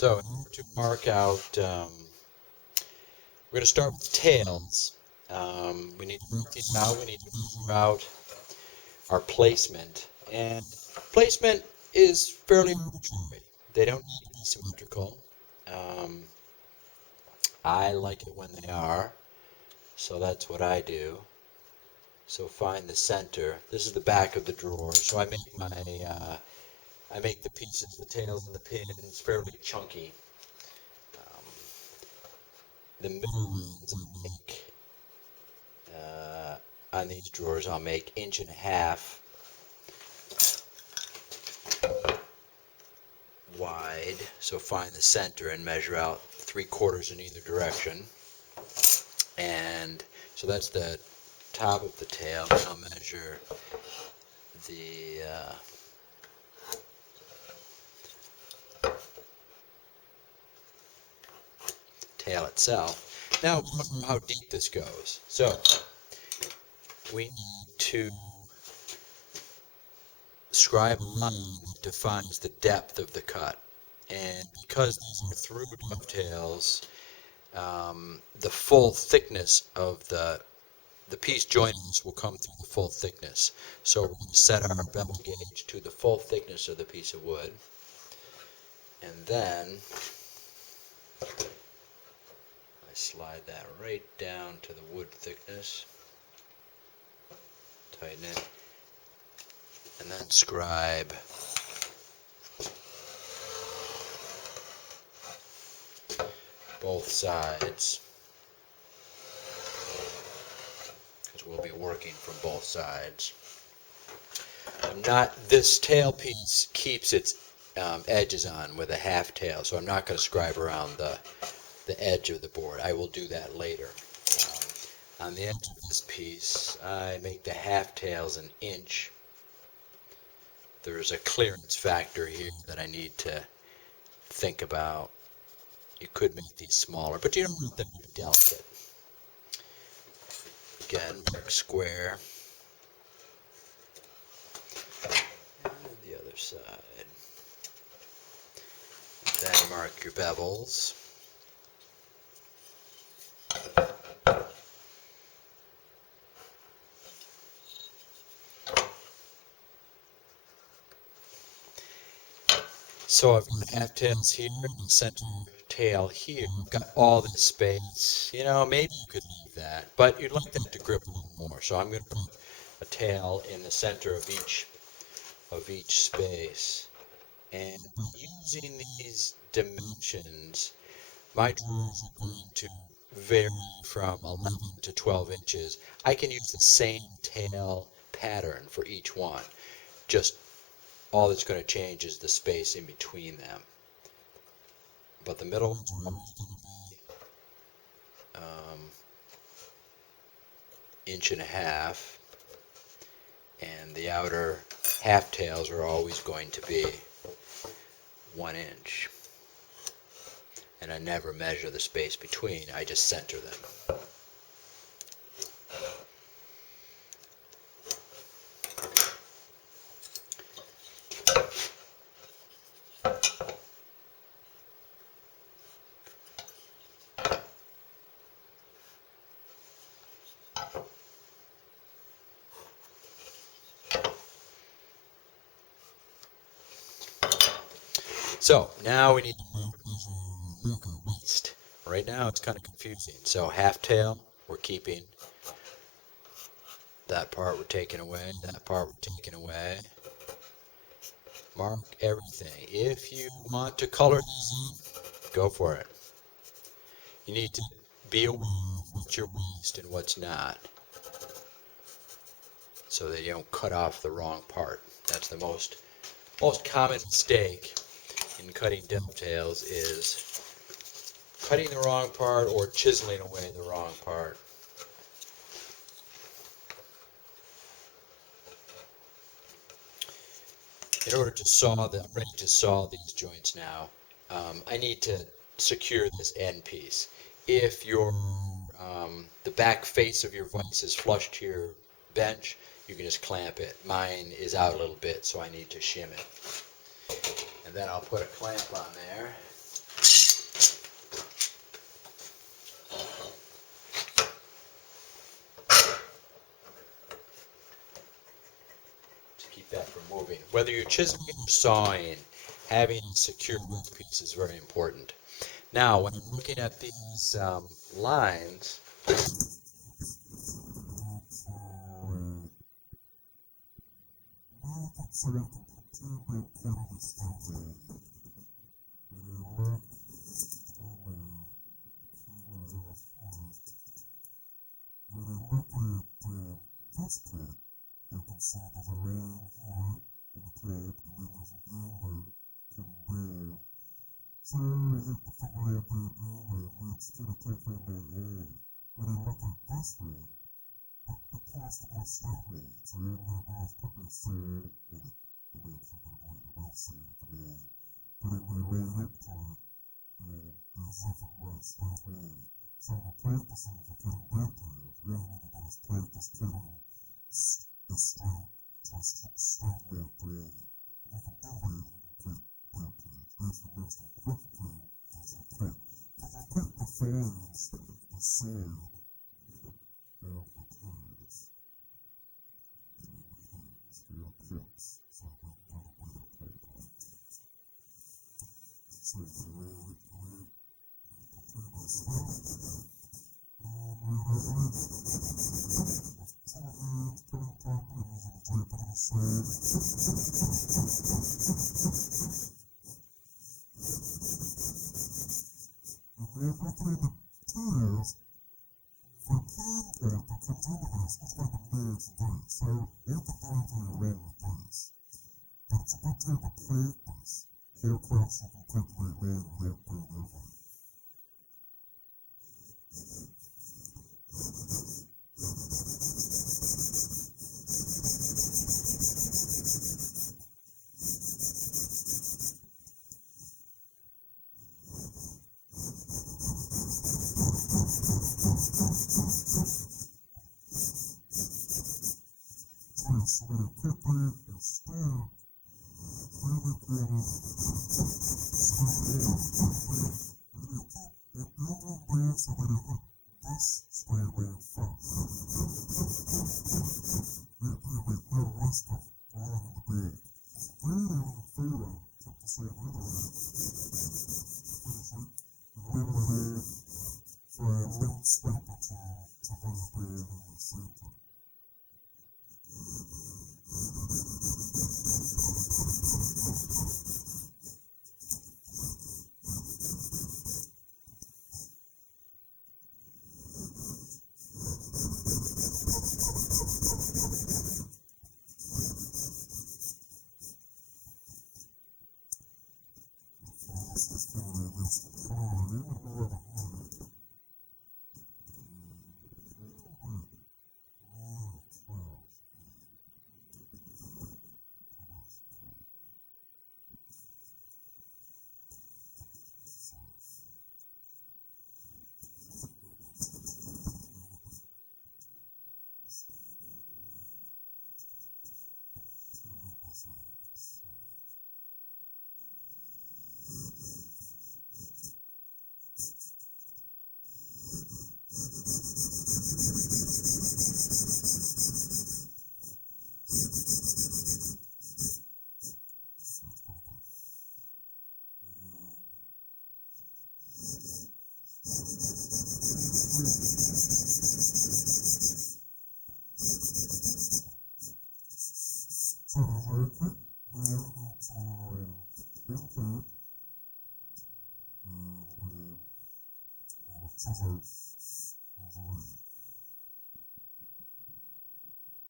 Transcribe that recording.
So in order to mark out, we're going to start with tails. We need to work these out. We need to measure out our placement. And placement is fairly arbitrary. They don't need to be symmetrical. Um, I like it when they are, so that's what I do. So find the center. This is the back of the drawer. So I make I make the pieces, the tails and the pins fairly chunky. Um, the middle ones I make on these drawers I'll make 1.5 wide. So find the center and measure out 3/4 in either direction. And so that's the top of the tail. And I'll measure the tail itself. Now, we don't know how deep this goes. So, we need to scribe a line that defines the depth of the cut. And because these are through dovetails, the full thickness of the piece joinings will come through the full thickness. So we're going to set our bevel gauge to the full thickness of the piece of wood. And then I slide that right down to the wood thickness. Tighten it. And then scribe both sides, because we'll be working from both sides. This tail piece keeps its edges on with a half tail, so I'm not going to scribe around the edge of the board. I will do that later. On the edge of this piece, I make the half tails 1 inch. There's a clearance factor here that I need to think about. You could make these smaller, but you don't want them to be delicate. Again, mark square. And the other side. Then mark your bevels. So I've got half tails here and center tail here. I've got all this space. You know, maybe you could leave that, but you'd like them to grip a little more. So I'm going to put a tail in the center of each space. And using these dimensions, my drawers are going to vary from 11 to 12 inches. I can use the same tail pattern for each one. Just all that's going to change is the space in between them. But the middle ones are always going to be 1.5 inches, and the outer half tails are always going to be 1 inch. And I never measure the space between, I just center them. So now we need to mark our waist. Right now it's kind of confusing. So half tail, we're keeping. That part we're taking away. That part we're taking away. Mark everything. If you want to color these in, go for it. You need to be aware of what's your waist and what's not, so that you don't cut off the wrong part. That's the most common mistake in cutting dovetails, is cutting the wrong part or chiseling away the wrong part. In order to saw I'm ready to saw these joints now. I need to secure this end piece. If your the back face of your vise is flush to your bench, you can just clamp it. Mine is out a little bit, so I need to shim it. And then I'll put a clamp on there. from moving. Whether you're chiseling or sawing, having a secure workpiece is very important. Now, when I'm looking at these lines,